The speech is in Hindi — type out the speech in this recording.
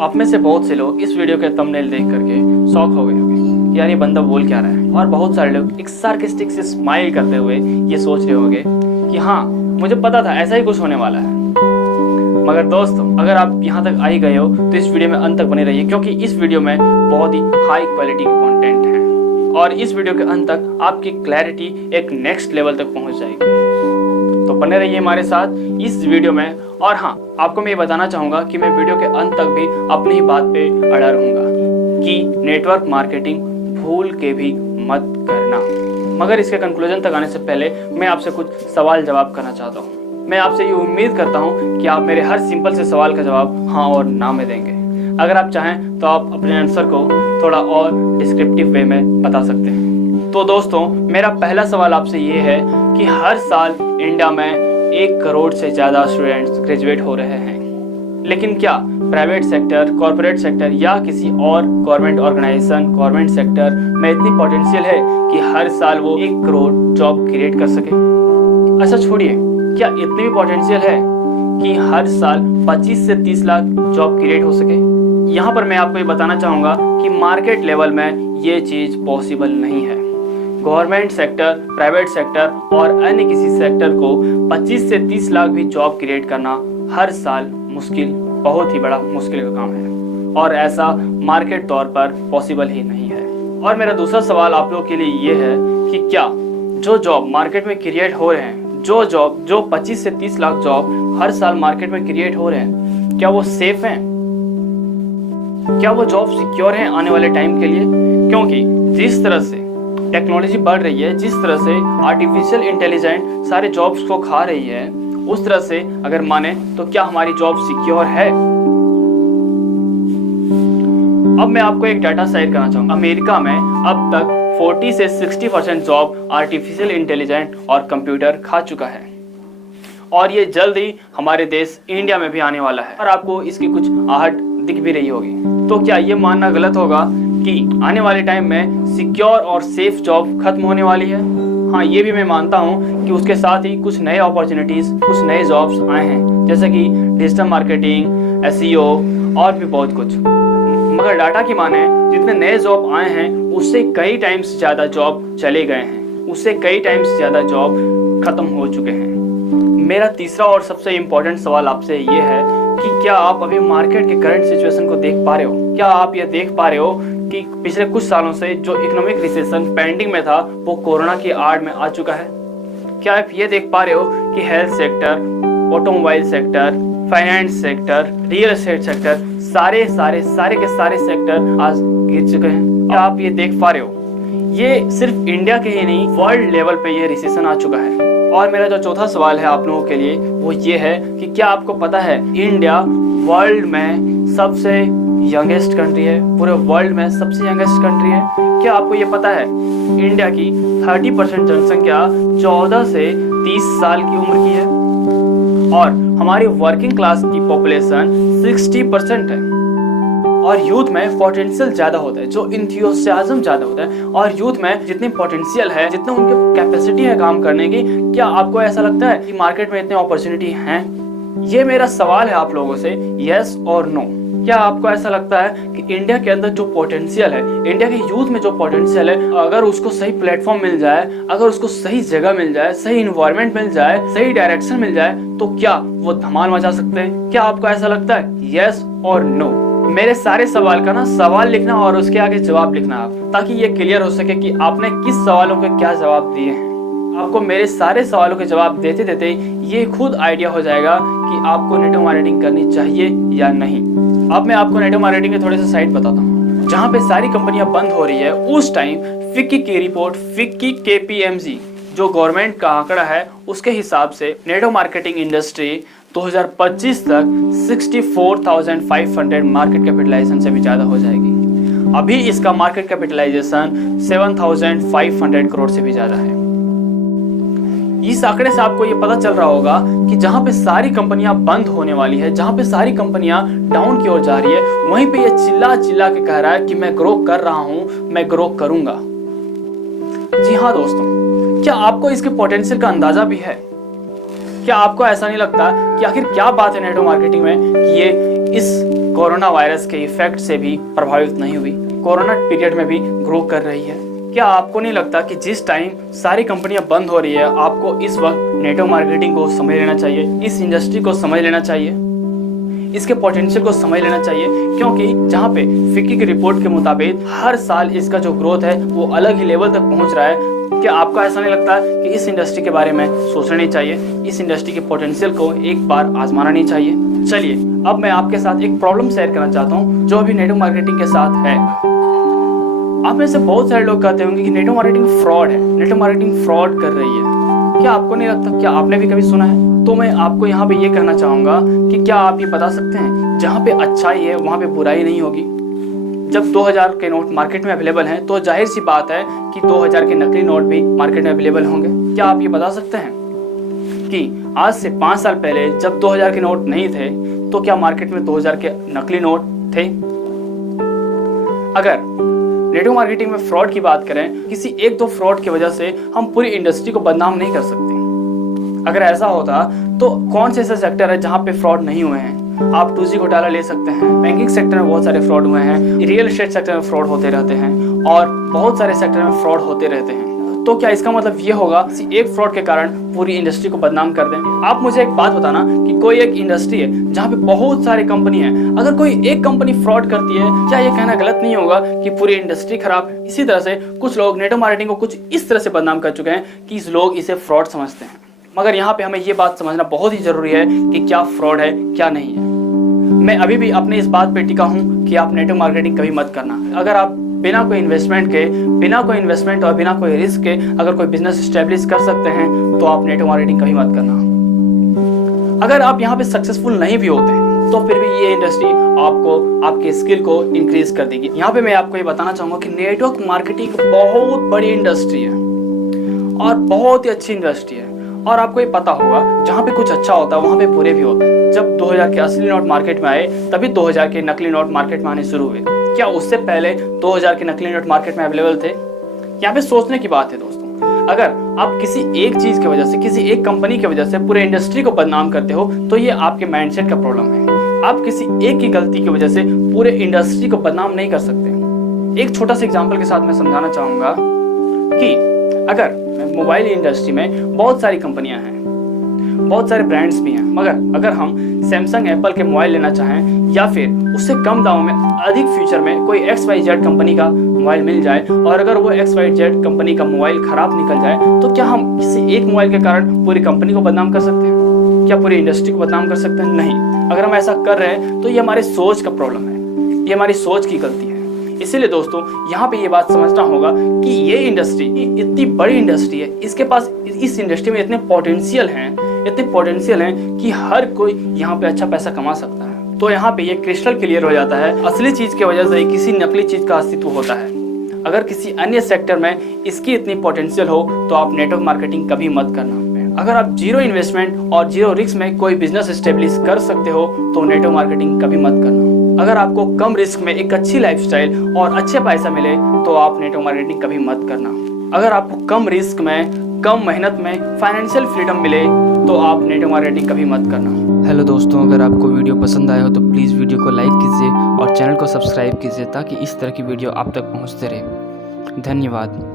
आप में से बहुत से लोग इस वीडियो के थंबनेल देख करके शॉक हो गए होंगे, यार ये बंदा बोल क्या रहा है। और बहुत सारे लोग एक सार्केस्टिक से स्माइल करते हुए ये सोच रहे होंगे कि हाँ मुझे पता था ऐसा ही कुछ होने वाला है। मगर दोस्तों, अगर आप यहाँ तक आ ही गए हो तो इस वीडियो में अंत तक बने रहिए, क्योंकि इस वीडियो में बहुत ही हाई क्वालिटी की कंटेंट है और इस वीडियो के अंत तक आपकी क्लैरिटी एक नेक्स्ट लेवल तक पहुँच जाएगी। तो बने रहिए हमारे साथ इस वीडियो में। और हाँ, आपको मैं ये बताना चाहूँगा कि मैं वीडियो के अंत तक भी अपनी ही बात पे अड़ा रहूँगा कि नेटवर्क मार्केटिंग भूल के भी मत करना। मगर इसके कंक्लूजन तक आने से पहले मैं आपसे कुछ सवाल जवाब करना चाहता हूँ। मैं आपसे ये उम्मीद करता हूँ कि आप मेरे हर सिंपल से सवाल का जवाब हाँ और ना में देंगे। अगर आप चाहें तो आप अपने आंसर को थोड़ा और डिस्क्रिप्टिव वे में बता सकते हैं। तो दोस्तों, मेरा पहला सवाल आपसे ये है कि हर साल इंडिया में 1 करोड़ से ज़्यादा स्टूडेंट्स ग्रेजुएट हो रहे हैं, लेकिन क्या प्राइवेट सेक्टर, कॉर्पोरेट सेक्टर या किसी और गवर्नमेंट ऑर्गेनाइजेशन, गवर्नमेंट सेक्टर में इतनी पोटेंशियल है कि हर साल वो 1 करोड़ जॉब क्रिएट कर सके? अच्छा छोड़िए, क्या इतनी भी पोटेंशियल है कि हर साल 25 से 30 लाख जॉब क्रिएट हो सके? यहाँ पर मैं आपको ये बताना चाहूँगा कि मार्केट लेवल में ये चीज़ पॉसिबल नहीं है। गवर्नमेंट सेक्टर, प्राइवेट सेक्टर और अन्य किसी सेक्टर को 25 से 30 लाख भी जॉब क्रिएट करना हर साल मुश्किल, बहुत ही बड़ा मुश्किल का काम है और ऐसा मार्केट तौर पर पॉसिबल ही नहीं है। और मेरा दूसरा सवाल आप लोगों के लिए ये है कि क्या जो जॉब मार्केट में क्रिएट हो रहे हैं, जो 25 से 30 लाख जॉब हर साल मार्केट में क्रिएट हो रहे हैं, क्या वो सेफ हैं? क्या वो जॉब सिक्योर हैं आने वाले टाइम के लिए? क्योंकि जिस तरह से टेक्नोलॉजी बढ़ रही है, जिस तरह से आर्टिफिशियल इंटेलिजेंस सारे जॉब्स को खा रही है, उस तरह से अगर माने तो क्या हमारी जॉब सिक्योर है? अब मैं आपको एक डाटा शेयर करना चाहूँगा। अमेरिका में अब तक 40 से 60% जॉब आर्टिफिशियल इंटेलिजेंस और कंप्यूटर खा चुका है और ये जल्द ही हमारे देश इंडिया में भी आने वाला है और आपको इसकी कुछ आहट दिख भी रही होगी। तो क्या ये मानना गलत होगा कि आने वाले टाइम में सिक्योर और सेफ जॉब खत्म होने वाली है? हाँ, ये भी मैं मानता हूँ कि उसके साथ ही कुछ नए अपॉर्चुनिटीज, कुछ नए जॉब्स आए हैं, जैसे कि डिजिटल मार्केटिंग, एसईओ और भी बहुत कुछ। मगर डाटा की माने जितने नए जॉब आए हैं उससे कई टाइम्स ज़्यादा जॉब चले गए हैं, उससे कई टाइम्स ज़्यादा जॉब खत्म हो चुके हैं। मेरा तीसरा और सबसे इम्पोर्टेंट सवाल आपसे ये है कि क्या आप अभी मार्केट के करंट सिचुएशन को देख पा रहे हो? क्या आप ये देख पा रहे हो कि पिछले कुछ सालों से जो इकोनॉमिक रिसेशन पेंडिंग में था वो कोरोना की आड़ में आ चुका है? क्या आप ये देख पा रहे हो कि health sector, automobile sector, finance sector, real estate sector, सारे के सारे सेक्टर आज गिर चुके हैं? क्या आप ये देख पा रहे हो? ये सिर्फ इंडिया के ही नहीं, वर्ल्ड लेवल पे ये रिसेशन आ चुका है। और मेरा जो चौथा सवाल है आप लोगों के लिए वो ये है कि क्या आपको पता है इंडिया वर्ल्ड में सबसे यंगेस्ट कंट्री है, पूरे वर्ल्ड में सबसे यंगेस्ट कंट्री है? क्या आपको ये पता है इंडिया की 30% जनसंख्या 14 से 30 साल की उम्र की है और हमारी वर्किंग क्लास की पॉपुलेशन 60% है और यूथ में पोटेंशियल ज़्यादा होता है, जो इंथुसियाज्म ज़्यादा होता है और यूथ में जितनी पोटेंशियल है, जितना उनके कैपेसिटी है काम करने की, क्या आपको ऐसा लगता है कि मार्केट में इतने अपॉर्चुनिटी हैं? ये मेरा सवाल है आप लोगों से, यस और नो। क्या आपको ऐसा लगता है कि इंडिया के अंदर जो पोटेंशियल है, इंडिया के यूथ में जो पोटेंशियल है, अगर उसको सही प्लेटफॉर्म मिल जाए, अगर उसको सही जगह मिल जाए, सही इन्वायरमेंट मिल जाए, सही डायरेक्शन मिल जाए, तो क्या वो धमाल मचा सकते हैं? क्या आपको ऐसा लगता है, यस और नो? मेरे सारे सवाल का ना सवाल लिखना और उसके आगे जवाब लिखना आप, ताकि ये क्लियर हो सके कि आपने किस सवालों के क्या जवाब दिए हैं। आपको मेरे सारे सवालों के जवाब देते देते ये खुद आइडिया हो जाएगा कि आपको नेटवर्क मार्केटिंग करनी चाहिए या नहीं। अब मैं आपको नेटवर्क मार्केटिंग के थोड़े से साइट बताता हूँ जहाँ पे सारी कंपनियां बंद हो रही है। उस टाइम फिक्की की रिपोर्ट, फिक्की KPMG जो गवर्नमेंट का आंकड़ा है, उसके हिसाब से नेटवर्क मार्केटिंग इंडस्ट्री 2025 तक 64,500 मार्केट कैपिटलाइजेशन से भी ज़्यादा हो जाएगी। अभी इसका मार्केट कैपिटलाइजेशन 7,500 करोड़ से भी ज़्यादा है। इस आंकड़े से आपको ये पता चल रहा होगा कि जहाँ पे सारी कंपनियां बंद होने वाली है, जहाँ पे सारी कंपनियां डाउन की ओर जा रही है, वहीं पे ये चिल्ला चिल्ला के कह रहा है कि मैं ग्रो कर रहा हूँ, मैं ग्रो करूंगा। जी हाँ दोस्तों, क्या आपको इसके पोटेंशियल का अंदाजा भी है? क्या आपको ऐसा नहीं लगता कि आखिर क्या बात है नेटवर्क मार्केटिंग में कि ये इस कोरोना वायरस के इफेक्ट से भी प्रभावित नहीं हुई, कोरोना पीरियड में भी ग्रो कर रही है? क्या आपको नहीं लगता कि जिस टाइम सारी कंपनियां बंद हो रही है, आपको इस वक्त नेटवर्क मार्केटिंग को समझ लेना चाहिए, इस इंडस्ट्री को समझ लेना चाहिए, इसके पोटेंशियल को समझ लेना चाहिए? क्योंकि जहाँ पे फिक्की की रिपोर्ट के मुताबिक हर साल इसका जो ग्रोथ है वो अलग ही लेवल तक पहुँच रहा है। क्या आपको ऐसा नहीं लगता कि इस इंडस्ट्री के बारे में सोचना नहीं चाहिए, इस इंडस्ट्री के पोटेंशियल को एक बार आजमाना नहीं चाहिए? चलिए अब मैं आपके साथ एक प्रॉब्लम शेयर करना चाहता हूँ जो अभी नेटवर्क मार्केटिंग के साथ है। आप में से बहुत सारे लोग कहते होंगे कि नेटवर्क मार्केटिंग फ्रॉड है, नेटवर्क मार्केटिंग फ्रॉड कर रही है। क्या आपको नहीं लगता? क्या आपने भी कभी सुना है? तो मैं आपको यहाँ पे ये कहना चाहूँगा कि क्या आप ये बता सकते हैं जहाँ पे अच्छाई है वहाँ पे बुराई नहीं होगी? जब 2000 के नोट मार्केट में अवेलेबल हैं तो जाहिर सी बात है कि 2000 के नकली नोट भी मार्केट में अवेलेबल होंगे। क्या आप ये बता सकते हैं कि आज से 5 साल पहले जब 2000 के नोट नहीं थे तो क्या मार्केट में 2000 के नकली नोट थे? अगर नेटवर्क मार्केटिंग में फ्रॉड की बात करें, किसी एक दो फ्रॉड की वजह से हम पूरी इंडस्ट्री को बदनाम नहीं कर सकते। अगर ऐसा होता तो कौन से ऐसे सेक्टर है जहां पे फ्रॉड नहीं हुए हैं? आप 2G घोटाला ले सकते हैं, बैंकिंग सेक्टर में बहुत सारे फ्रॉड हुए हैं, रियल एस्टेट सेक्टर में फ्रॉड होते रहते हैं और बहुत सारे सेक्टर में फ्रॉड होते रहते हैं। तो क्या इसका मतलब ये होगा कि एक फ्रॉड के कारण पूरी इंडस्ट्री को बदनाम कर दें? आप मुझे एक बात बताना कि कोई एक इंडस्ट्री है जहाँ पे बहुत सारी कंपनी है, अगर कोई एक कंपनी फ्रॉड करती है, क्या ये कहना गलत नहीं होगा कि पूरी इंडस्ट्री खराब है? इसी तरह से कुछ लोग नेटवर्क मार्केटिंग को कुछ इस तरह से बदनाम कर चुके हैं कि लोग इसे फ्रॉड समझते हैं। मगर यहाँ पे हमें ये बात समझना बहुत ही जरूरी है कि क्या फ्रॉड है क्या नहीं है। मैं अभी भी अपने इस बात पे टिका हूँ कि आप नेटवर्क मार्केटिंग कभी मत करना। अगर आप बिना कोई इन्वेस्टमेंट और बिना कोई रिस्क के अगर कोई बिजनेस एस्टेब्लिश कर सकते हैं तो आप नेटवर्क मार्केटिंग कभी मत करना। अगर आप यहाँ पे सक्सेसफुल नहीं भी होते हैं तो फिर भी ये इंडस्ट्री आपको आपके स्किल को इंक्रीज कर देगी। यहाँ पे मैं आपको ये बताना चाहूंगा कि नेटवर्क मार्केटिंग बहुत बड़ी इंडस्ट्री है और बहुत ही अच्छी इंडस्ट्री है। और आपको ये पता होगा जहाँ पे कुछ अच्छा होता है वहाँ पे बुरे भी होते हैं। जब 2000 के असली नोट मार्केट में आए तभी 2000 के नकली नोट मार्केट में आने शुरू हुए। क्या उससे पहले 2000 के नकली नोट मार्केट में अवेलेबल थे? यहाँ पे सोचने की बात है दोस्तों। अगर आप किसी एक चीज की वजह से, किसी एक कंपनी की वजह से पूरे इंडस्ट्री को बदनाम करते हो तो ये आपके माइंडसेट का प्रॉब्लम है। आप किसी एक की गलती की वजह से पूरे इंडस्ट्री को बदनाम नहीं कर सकते। एक छोटा सा एग्जाम्पल के साथ मैं समझाना चाहूंगा कि अगर मोबाइल इंडस्ट्री में बहुत सारी कंपनियां हैं, बहुत सारे ब्रांड्स भी हैं, मगर अगर हम सैमसंग एप्पल के मोबाइल लेना चाहें या फिर उससे कम दामों में अधिक फ्यूचर में कोई XYZ कंपनी का मोबाइल मिल जाए और अगर वो XYZ कंपनी का मोबाइल खराब निकल जाए तो क्या हम किसी एक मोबाइल के कारण पूरी कंपनी को बदनाम कर सकते हैं? क्या पूरी इंडस्ट्री को बदनाम कर सकते हैं? नहीं। अगर हम ऐसा कर रहे हैं तो ये हमारे सोच का प्रॉब्लम है, ये हमारी सोच की गलती है। इसीलिए दोस्तों यहाँ पे ये बात समझना होगा कि ये इंडस्ट्री इतनी बड़ी इंडस्ट्री है, इसके पास इस इंडस्ट्री में इतने पोटेंशियल हैं कि हर कोई यहाँ पे अच्छा पैसा कमा सकता है। तो यहाँ पे ये क्रिस्टल क्लियर हो जाता है, असली चीज की वजह से किसी नकली चीज का अस्तित्व होता है। अगर किसी अन्य सेक्टर में इसकी इतनी पोटेंशियल हो तो आप नेटवर्क मार्केटिंग कभी मत करना। अगर आप जीरो इन्वेस्टमेंट और जीरो रिस्क में कोई बिजनेस एस्टेब्लिश कर सकते हो तो नेटवर्क मार्केटिंग कभी मत करना। अगर आपको कम रिस्क में एक अच्छी लाइफस्टाइल और अच्छे पैसा मिले तो आप नेटवर्क मार्केटिंग कभी मत करना। अगर आपको कम रिस्क में, कम मेहनत में फाइनेंशियल फ्रीडम मिले तो आप नेटवर्क मार्केटिंग कभी मत करना। हेलो दोस्तों, अगर आपको वीडियो पसंद आया हो तो प्लीज़ वीडियो को लाइक कीजिए और चैनल को सब्सक्राइब कीजिए ताकि इस तरह की वीडियो आप तक पहुंचते रहे। धन्यवाद।